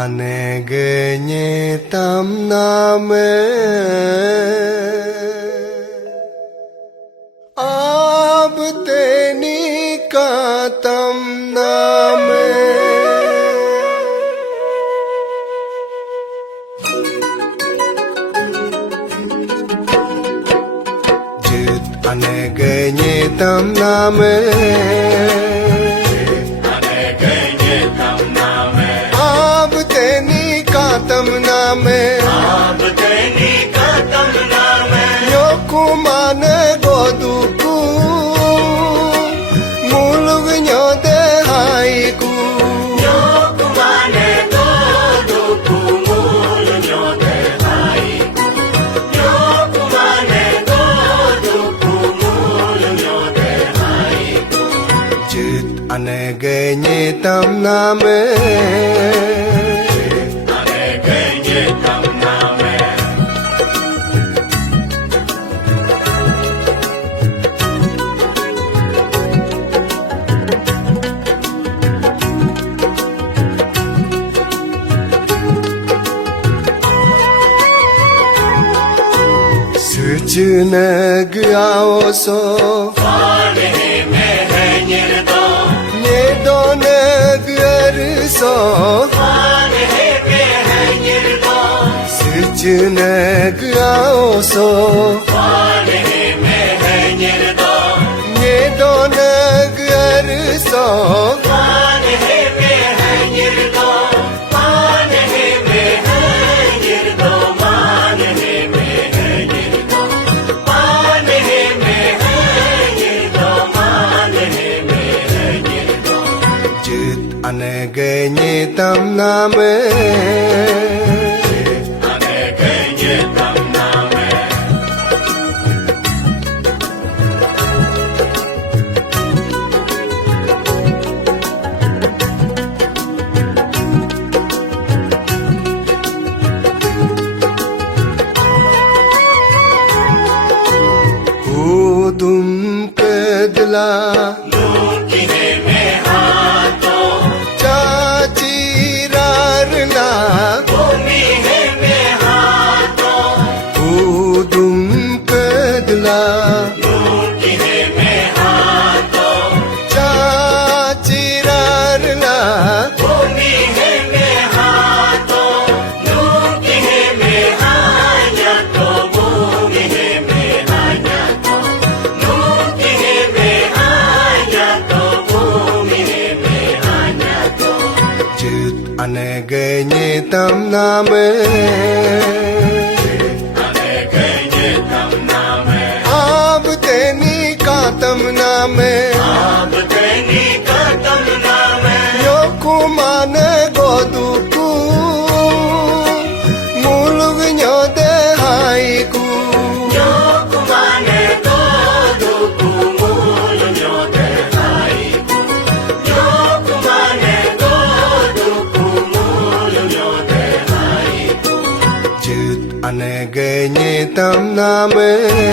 Anegenya tam name ab teni ka tam name jit anegenya tam name तमना में आप तेनी का तमना में यो कुमाने गोदुकु मुलुग न्यो दे हाइकु यो कुमाने गोदुकु मूल न्यो दे हाइकु यो कुमाने गोदुकु मूल न्यो दे हाइकु जित अनेगेnye तमना में Sucunag aoso Vane में है निर्दो Nedonag erso Vane में है निर्दो Sucunag aoso Vane में है निर्दो Nedonag erso Vane में है निर्दो Vane में है निर्दो Vane में है निर्दो Vane में है निर्दो Vane में है निर्दो Jit anegenya tamna में अनेकnye तमना में Udum kedla लूटिने में हाथों Chachi rarla भूमि है में हाथों Udum kedla लूटिने में हाथों Chachi rarla भूमि है में हाथों लूटिने में आया तो भूमि है में आया तो लूटिने में आया तो भूमि है में आया तो Jit anegenya tamna में अनेकnye तमना में Ab teni ka tamna में आप तेनी का तमना में Yo kumane goduku Mulug nyo de haiku यो कुमाने गोदुकु मूल न्यो दे हाइकु यो कुमाने गोदुकु मूल न्यो दे हाइकु Jit anegenya tamna में